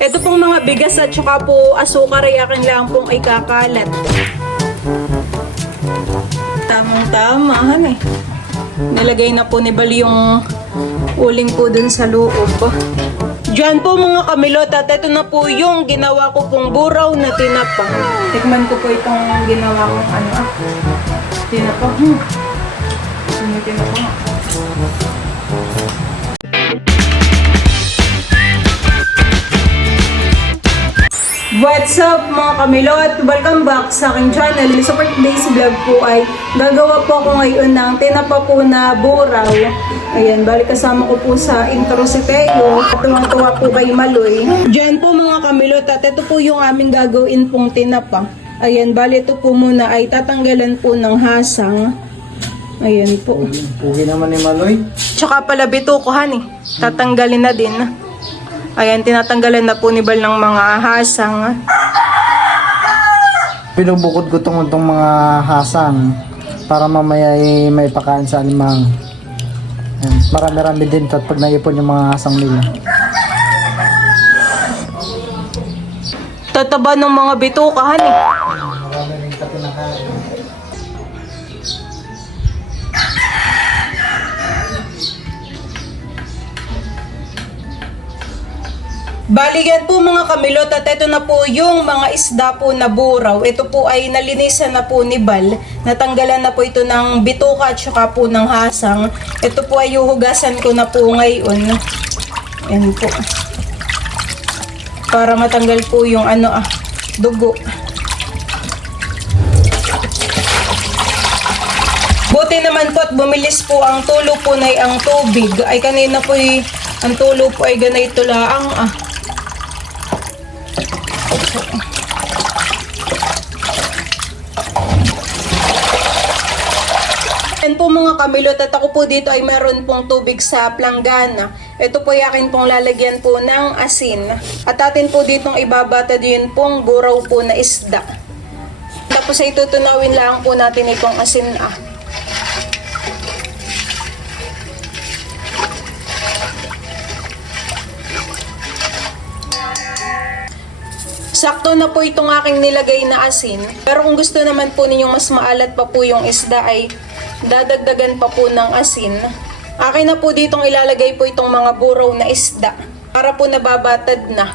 Ito pong mga bigas at saka po asukar ay akin lang pong ikakalat. Tamang-tama, eh. Nalagay na po ni Bali yung uling po dun sa loob. Diyan po mga kamilot at ito na po yung ginawa ko pong buraw na tinapa. Tikman ko po itong ginawa kong tinapa. Tinapa. What's up mga kamilot? Welcome back sa aking channel. Sa for today's vlog po ay gagawa po ako ngayon ng tinapa po na buraw. Ayan, balik kasama ko po sa intro si Teo. At tuwang-tuwa po kay Maloy. Diyan po mga kamilot at ito po yung aming gagawin pong tinapa. Ayan, bali ito po muna ay tatanggalan po ng hasang. Ayan po. Pugi naman ni Maloy. Tsaka pala bitukuhan eh. Tatanggalin na din. Ayan, tinatanggalan na po ni Bal ng mga hasang. Pinubukod ko itong mga hasang para mamaya ay may pakain sa alimang. Ayan, marami-rami din ito at pag naipon yung mga hasang nila. Tataba ng mga bitukahan eh. Marami rin ito pinakain. Bali yan po mga kamilot at ito na po yung mga isda po na buraw. Ito po ay nalinisan na po ni Bal. Natanggalan na po ito ng bituka at saka po ng hasang. Ito po ay huhugasan ko na po ngayon. Yan po. Para matanggal po yung dugo. Buti naman po at bumilis po ang tulo po na ang tubig. Ay kanina po ang tulo po ay ganito laang Yan po mga kamilot at ako po dito ay meron pong tubig sa planggana. Ito po ay akin pong lalagyan po ng asin. At atin po ditong ibabata din pong buraw po na isda. Tapos ay tutunawin lang po natin itong asin Sakto na po itong aking nilagay na asin. Pero kung gusto naman po ninyong mas maalat pa po yung isda ay dadagdagan pa po ng asin. Akin na po ditong ilalagay po itong mga buraw na isda para po nababatad na.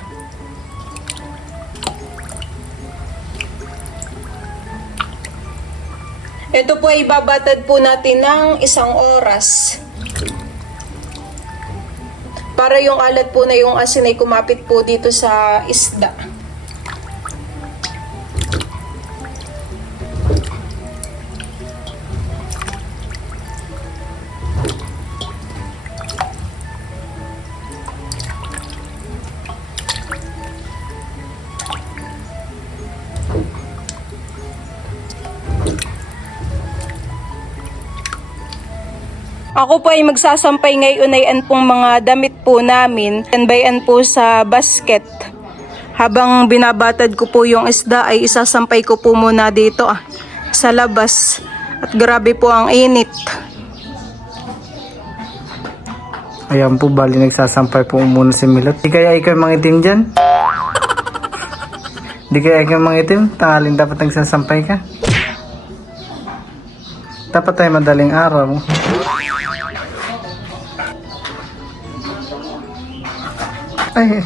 Ito po ay babatad po natin ng 1 oras. Para yung alat po na yung asin ay kumapit po dito sa isda. Ako po ay magsasampay ngayon ay pong mga damit po namin. Tanbayan po sa basket. Habang binabatad ko po yung isda ay isasampay ko po muna dito sa labas. At grabe po ang init. Ayan po, bali nagsasampay po muna si Milot. Di kaya ikaw mangitim dyan? Di kaya ikaw mangitim? Tangaling dapat nagsasampay ka? Dapat tayo madaling araw. Ay.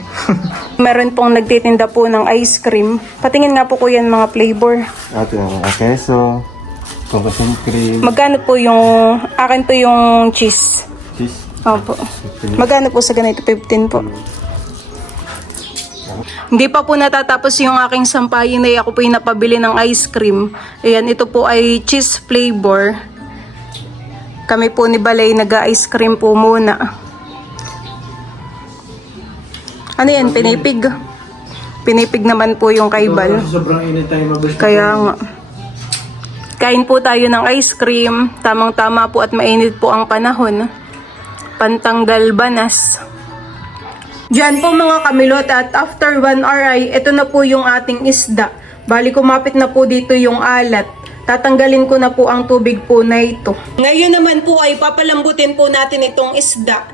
Meron pong nagtitinda po ng ice cream. Patingin nga po ko yan mga flavor. Ito yung queso, coconut cream, Magkano po yung, akin po yung cheese. cheese. Opo. Magkano po sa ganito? 15 po. Hindi pa po natatapos yung aking sampayin ay ako po yung napabili ng ice cream. Ayan, ito po ay cheese flavor. Kami po ni Balay nag-ice cream po muna. Ano yan? Pinipig. Pinipig naman po yung kaibal. Sobrang init tayo mabalik. Kaya nga. Kain po tayo ng ice cream. Tamang-tama po at mainit po ang panahon. Pantanggal banas. Diyan po mga kamilot at after 1 hour ay ito na po yung ating isda. Bali kumapit na po dito yung alat. Tatanggalin ko na po ang tubig po na ito. Ngayon naman po ay papalambutin po natin itong isda.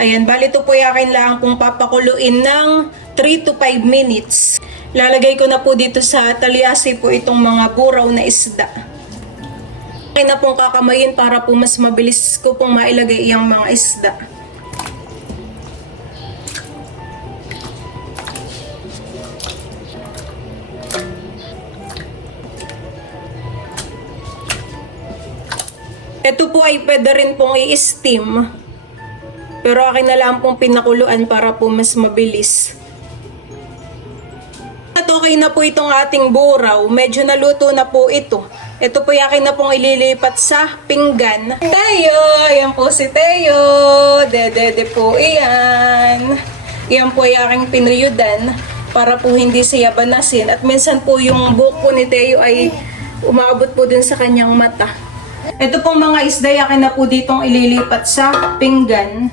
Ayan, bali ito po yakin lang pong papakuluin ng 3 to 5 minutes. Lalagay ko na po dito sa talyasi po itong mga buraw na isda. Okay na pong kakamayin para po mas mabilis ko pong mailagay iyang mga isda. Ito po ay pwede rin pong i-steam. Pero akin na lang pong pinakuluan para po mas mabilis. At okay na po itong ating buraw. Medyo naluto na po ito. Ito po akin na pong ililipat sa pinggan. Teo! Ayan po si Teo! Dede po iyan. Iyan po ay aking pinuyudan para po hindi siya banasin. At minsan po yung buhok po ni Teo ay umaabot po dun sa kanyang mata. Ito pong mga isda, akin na po ditong ililipat sa pinggan.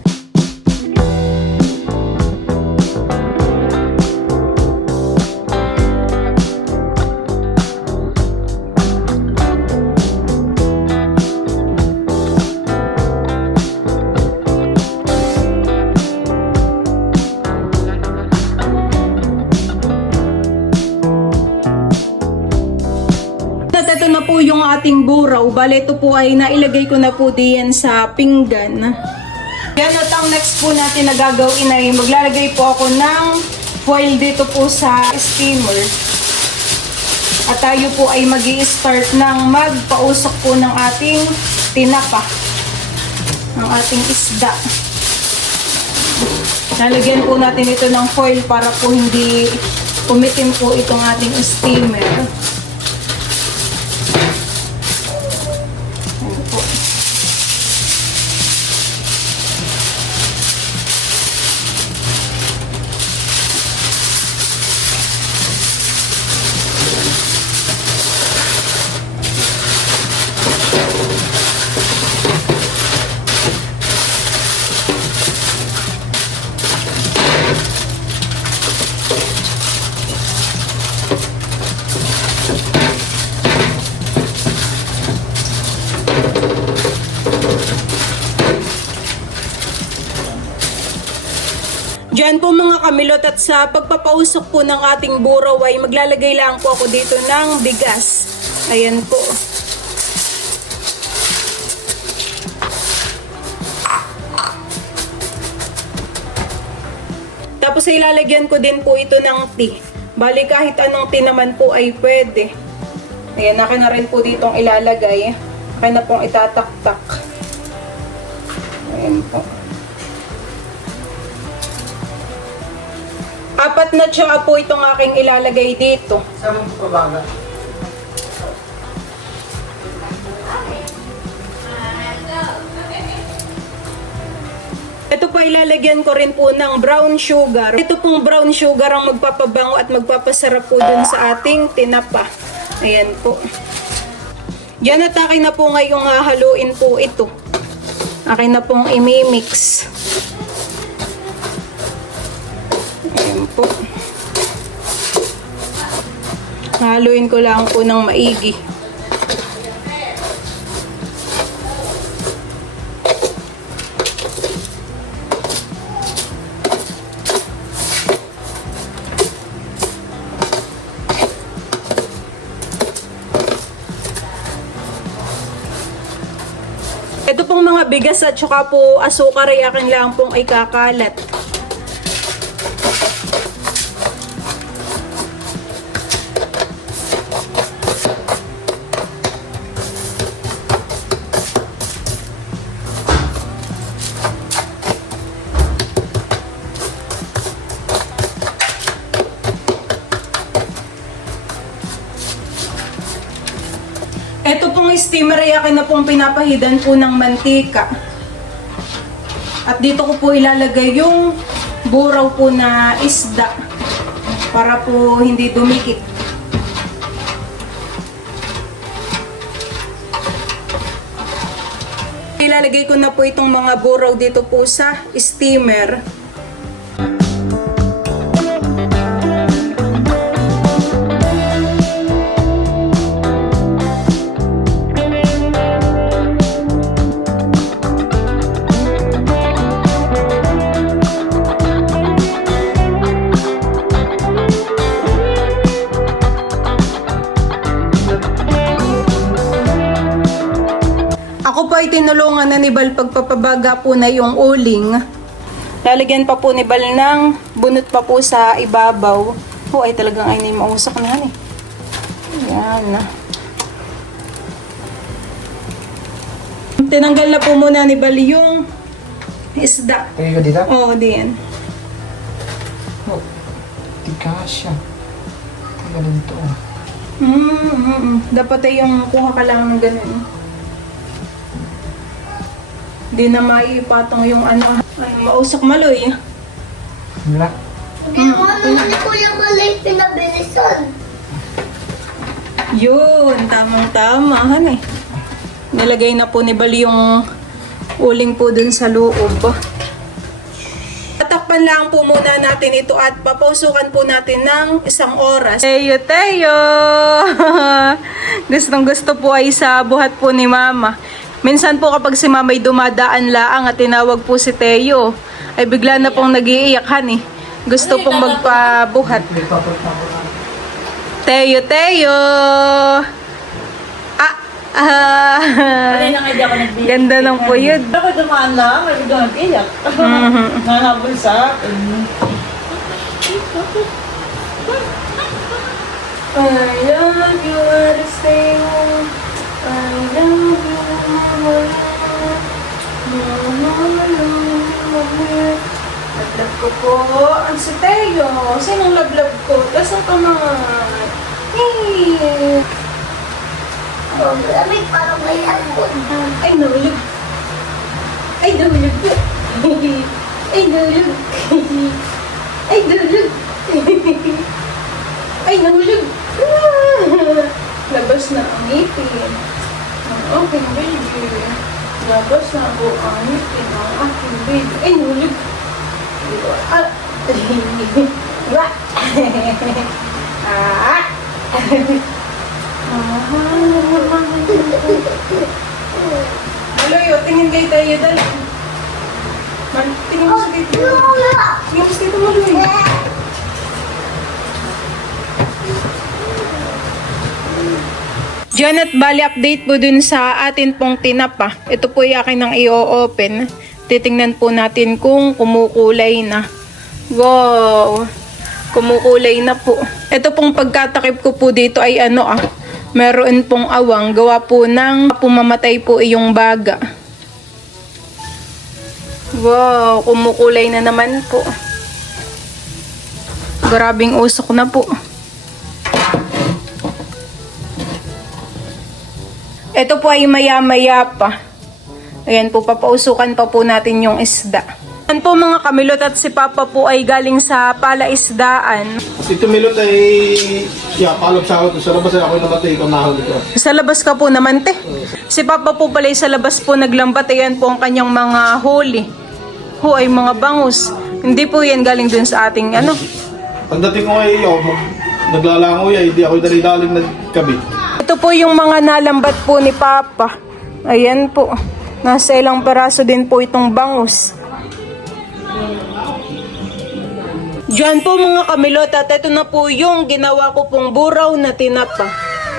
Ito na po yung ating buraw. Bale, ito po ay nailagay ko na po diyan sa pinggan. Yan at ang next po natin na gagawin ay maglalagay po ako ng foil dito po sa steamer. At tayo po ay mag-i-start ng magpausok po ng ating tinapa. Ng ating isda. Lalagyan po natin ito ng foil para po hindi umitim po itong ating steamer. Diyan po mga kamilot, at sa pagpapausok po ng ating buraw ay maglalagay lang po ako dito ng bigas. Ayan po. Tapos ay ilalagyan ko din po ito ng tea. Bali kahit anong tea naman po ay pwede. Ayan, akin na rin po ditong ilalagay. Akin na pong itataktak. Ayan po. 4 na tsaa po itong aking ilalagay dito. Saan mo pabaga? Ito po ilalagyan ko rin po ng brown sugar. Ito pong brown sugar ang magpapabango at magpapasarap po dun sa ating tinapa. Ayan po. Yan at akin na po ngayong hahaluin po ito. Akin na pong imimix. Ayan po. Haluin ko lang po ng maigi. Ito pong mga bigas at saka po asukar ay akin lang pong ikakalat. Ito pong steamer ay akin na pong pinapahidan po ng mantika. At dito ko po ilalagay yung buraw po na isda para po hindi dumikit. Ilalagay ko na po itong mga buraw dito po sa steamer. ay tinulungan na ni Bal pagpapabaga po na yung uling. Lalagyan pa po ni Bal ng bunot pa po sa ibabaw. Oh, ay talagang ay na mausak na yan eh. Yan na. Tinanggal na po muna ni Bal yung isda. Pagay ko dito? Oo, din. Oh, di kasya. Tagal dito. Dapat ay yung kuha ka lang ng ganun. Hindi na maipatong yung ano. Ay, mausak maloy. Wala. Hindi mo naman ni Kuya Malay pinabilisan. Yun, tamang-tama. Han eh. Nilagay na po ni Bali yung uling po dun sa loob. Tatakpan lang po muna natin ito at papausukan po natin ng 1 oras. Teo! Gustong gusto po ay sa buhat po ni Mama. Minsan po kapag si Mama ay dumadaan laang at tinawag po si Teo, ay bigla na pong nag-iiyak, han eh. Gusto pong magpabuhat. Teo! Ganda ng puyod. Ako dumaan lang, may biglang nag-iyak. Nahabol sa akin. I love you, stay home. I love you, Lablab ko po. Ang si Teo. Sinong lablab ko? Tas ang kamay. Hey! Oh, malamig parang may alcohol. Ay, nahulog. Ay, nahulog ko. Ay, nahulog. Ay, nahulog. Ay, nahulog. Labas na ang ngipin. Ang aking baby. Labas na po ang ngipin ng aking baby. Ay, nahulog. Ah. Wah. Ah. Maloy, tingin kayo tayo dali. Tingin mo sa dito. Tingin mo sa dito, Maloy. Janet, bali update po dun sa atin pong tinapa. Ito po yung akin nang i-open. Titingnan po natin kung kumukulay na. Wow! Kumukulay na po. Ito pong pagkatakip ko po dito ay meron pong awang. Gawa po ng pumamatay po yung baga. Wow! Kumukulay na naman po. Grabing usok na po. Ito po ay maya-maya pa. Ayan po, papausukan pa po natin yung isda. Ayan po mga kamilot at si Papa po ay galing sa palaisdaan. Ito milot ay palop sa ako sa labas ay ako namatay ikaw nahuli ko. Sa labas ka po naman, te. Si Papa po pala ay sa labas po naglambat. Ayan po ang kanyang mga huli. Ay mga bangus. Hindi po yan galing dun sa ating Pagdating ko ay naglalangoy ay di ako dali-daling nagkabit. Ito po yung mga nalambat po ni Papa. Ayan po. Nasa ilang peraso din po itong bangus. Diyan po mga kamilot at ito na po yung ginawa ko pong buraw na tinapa.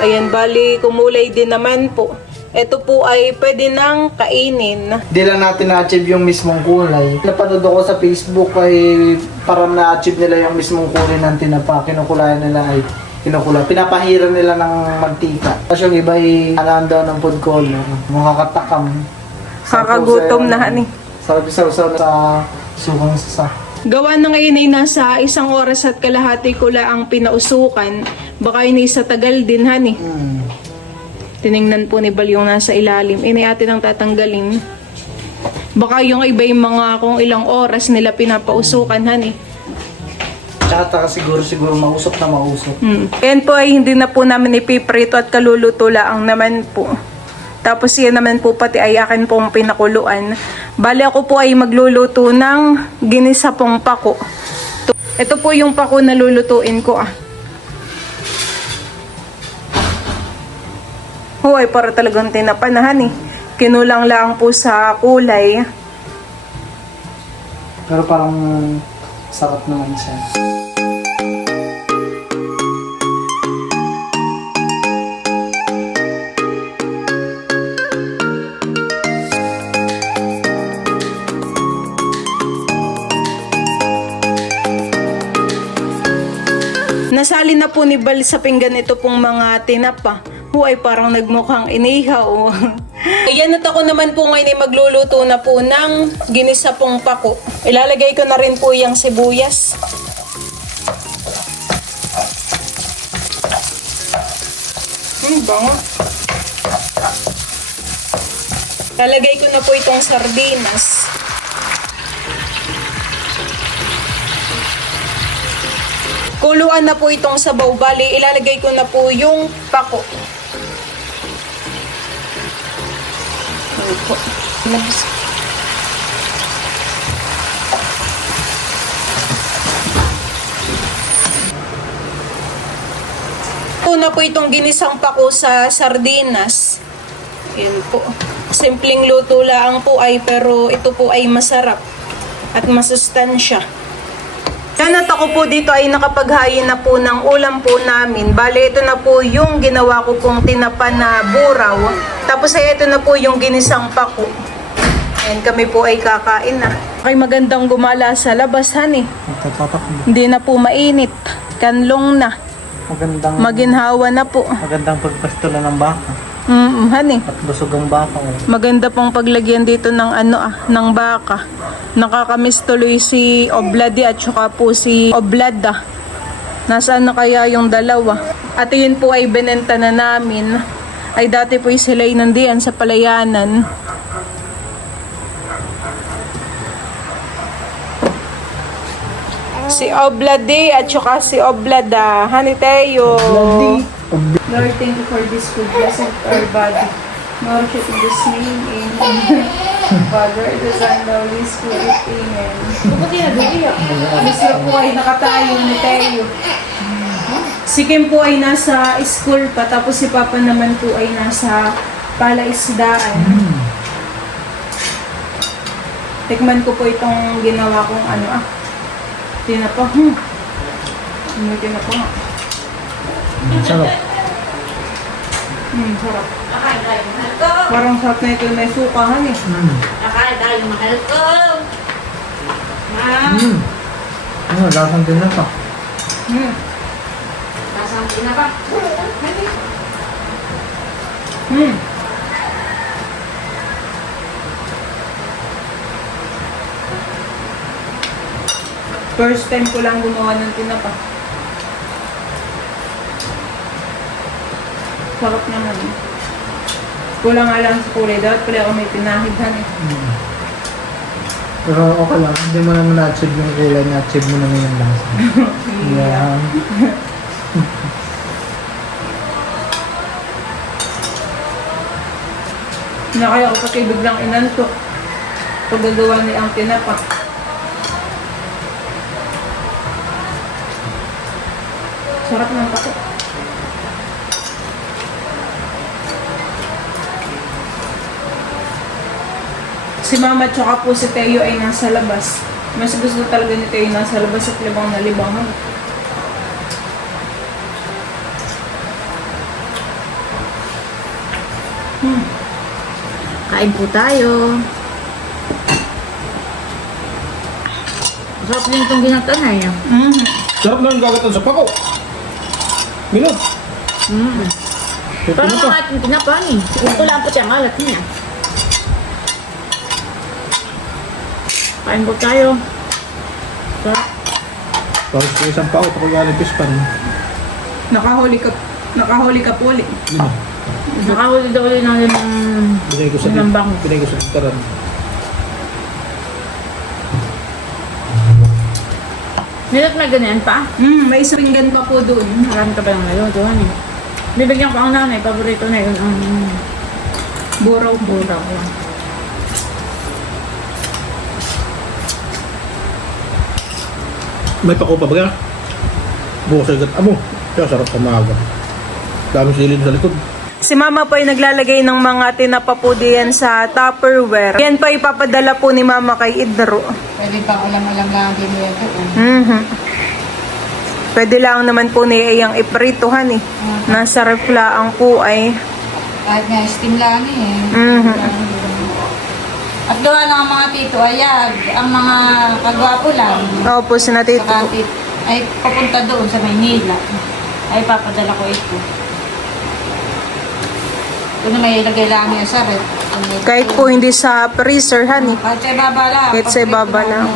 Ayan, bali kumulay din naman po. Ito po ay pwede nang kainin. Di lang natin na-achieve yung mismong kulay. Napanood ako sa Facebook ay parang na-achieve nila yung mismong kulay ng tinapa. Kinukulayan nila ay kinukula. Pinapahira nila ng mantika. Tapos yung iba ay daw ng food color. Makakatakam. Kakagutom na hani. Sarap isaw-saw sa sukang sasa. Gawa na ngayon ay nasa 1 oras at kalahati ko lang ang pinausukan. Baka yun ay sa tagal din hani. Tiningnan po ni Bal yung nasa ilalim. Inay atin ang tatanggalin. Baka yung iba yung mga kung ilang oras nila pinapausukan hani. Tsaka siguro mausok na mausok. Yan po ay hindi na po namin ipiprito at kaluluto lang naman po. Tapos yan naman po pati ay akin pong pinakuluan. Bali ako po ay magluluto ng ginisa pong pako. Ito po yung pako na lulutuin ko Hoy, para talagang tinapanahan Kinulang lang po sa kulay. Pero parang sarap naman siya. Nasali na po ni Bal sa pinggan ito pong mga tinapa. Ay parang nagmukhang inihaw. Ayan, at ako naman po ngayon ay magluluto na po ng ginisa pong pako. Ilalagay ko na rin po yung sibuyas. Bango. Lalagay ko na po itong sardinas. Kuluan na po itong sabaw. Bali, ilalagay ko na po yung pako. Ayan po. Una po itong ginisang pako sa sardinas. Ayan po. Simpleng luto lang po ay pero ito po ay masarap at masustansya. Yan, at ako po dito ay nakapaghain na po ng ulam po namin. Bale, ito na po yung ginawa ko pong tinapa na buraw. Tapos ay ito na po yung ginisang pako. Ayan, kami po ay kakain na. Ay magandang gumala sa labas, honey. Hindi na po mainit. Kanlong na. Maginhawa na po. Magandang pagpastulan ng baka. Honey. At busog ang baka. Maganda pong paglagyan dito ng ng baka. Nakakamiss tuloy si Obladi at saka po si Oblada. Nasaan na kaya yung dalawa? At yun po ay binenta na namin. Ay dati po sila'y nandiyan sa palayanan. Si Obladi at saka si Oblada. Honey Teo. Lord, thank you for this food. Bless our body. Nourish it in this name. Amen. Father, the Son, the Holy Spirit. Amen. Bisra po ay nakatayo ni Teo. Si Kim po ay nasa school pa. Tapos si Papa naman po ay nasa palaisdaan. Tikman ko po itong ginawa kong tinapa. Tinapa nga. Sarap. Sarap. Parang sarap na ito na sukahan eh. Nakain tayo, mahal ko. Lasang din na pa. Kasang pinapa. First time ko lang gumawa ng tinapa. Sarap naman eh. Kulang nga lang sa kulay. Dapat pala ako may pinahidhan eh. Pero okay lang. Hindi mo naman na-achieve yung kulay. Na-achieve mo naman yung lasa. Yeah. Nakaya ko pati biglang inantok. Pagdagawa niya ang tinapa. Sarap ng pako. Si Mama tsaka po si Teo ay nasa labas. Mas gusto talaga ni Teo nasa labas at libang na libang. Kain po tayo. Sarap din itong ginatanay. Sarap na yung gagatan sa pako. Minot. Parang ang ating tinapa eh. Ito lang po siya, malat niya. Kain po tayo. Sarap. Tapos sa isang pako, ako galing pa rin. Nakahuli ka po ulit. Nakahuli daw ulit ng Binay ko sa bang. Binay ko sa titaran. Nilat na ganyan pa. May isang pinggan pa po doon. Marami ka pa yung nalutuhan eh. Bibigyan ko ang nanay, paborito na yun ang Buraw. buraw. May pako pa ba kaya? Bukas agad amo. Kaya sarap sa maaga. Dami silid sa likod. Si Mama po ay naglalagay ng mga tinapa po diyan sa Tupperware. Yan pa ipapadala po ni Mama kay Idro. Pwede pang ulam-ulam lang din ito. Pwede lang naman po ni Ayang iprituhan eh. Nasa reflaang po ay Kahit nga steam lang eh. At gawa ng mga tito ayag, ang mga kagwapo lang. Opo, sinatito. Saka ay papunta doon sa Maynila. Ay papadala ko ito. Ito na may ilagay lang yan sa rep. Kahit po hindi sa freezer, honey. Kahit sa ibaba lang. Kahit sa ibaba lang.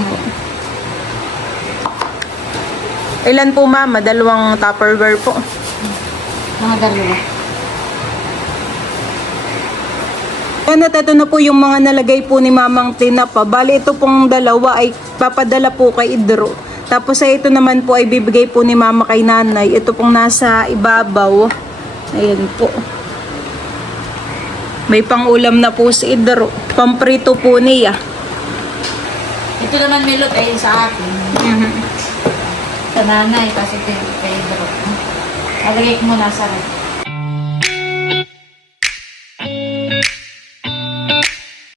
Ilan po, mama? Dalawang Tupperware po. Mga dalawa. Yan at ito na po yung mga nalagay po ni Mamang tinapa. Bali ito pong dalawa ay papadala po kay Idro. Tapos ay ito naman po ay bibigay po ni Mama kay Nanay. Ito pong nasa ibabaw. Ayan po. May pangulam na po si Idro. Pamprito po niya. Ito naman milot ay sa akin. Sa nanay kasi kay Idro. Alagay ko muna sa rep.